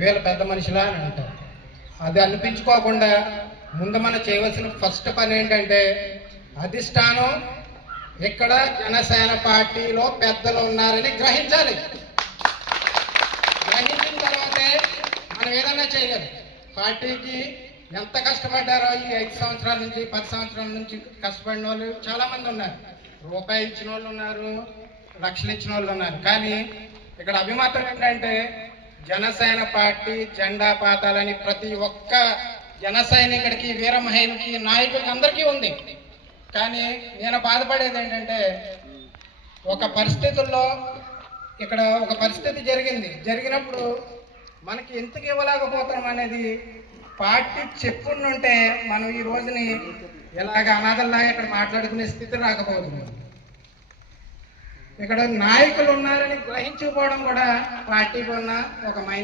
వీళ్ళ పెద్ద మనుషులా అని అంటారు. అది అనిపించుకోకుండా ముందు మనం చేయవలసిన ఫస్ట్ పని ఏంటంటే అధిష్టానం ఇక్కడ జనసేన పార్టీలో పెద్దలు ఉన్నారని గ్రహించాలి. గ్రహించిన తర్వాతే మనం ఏదైనా చేయగలం. పార్టీకి ఎంత కష్టపడ్డారో ఈ 5 సంవత్సరాల నుంచి 10 సంవత్సరాల నుంచి కష్టపడిన వాళ్ళు చాలా మంది ఉన్నారు. రూపాయి ఇచ్చిన వాళ్ళు ఉన్నారు, లక్షలు ఇచ్చిన వాళ్ళు ఉన్నారు. కానీ ఇక్కడ అభిమతం ఏంటంటే జనసేన పార్టీ జెండా పాతాలని ప్రతి ఒక్క జన సైనికుడికి, వీర మహిళకి, నాయకులకి అందరికీ ఉంది. కానీ నేను బాధపడేది ఏంటంటే ఒక పరిస్థితుల్లో ఇక్కడ ఒక పరిస్థితి జరిగినప్పుడు మనకి ఎందుకు ఇవ్వలేకపోతున్నాం అనేది పార్టీ చెప్పుంటే మనం ఈ రోజుని ఇలాగ అనాథల్లాగా ఇక్కడ మాట్లాడుకునే స్థితి రాకపోతున్నాం. ఇక్కడ నాయకులు ఉన్నారని గ్రహించుకోవడం కూడా పార్టీకి ఉన్న ఒక మైనస్.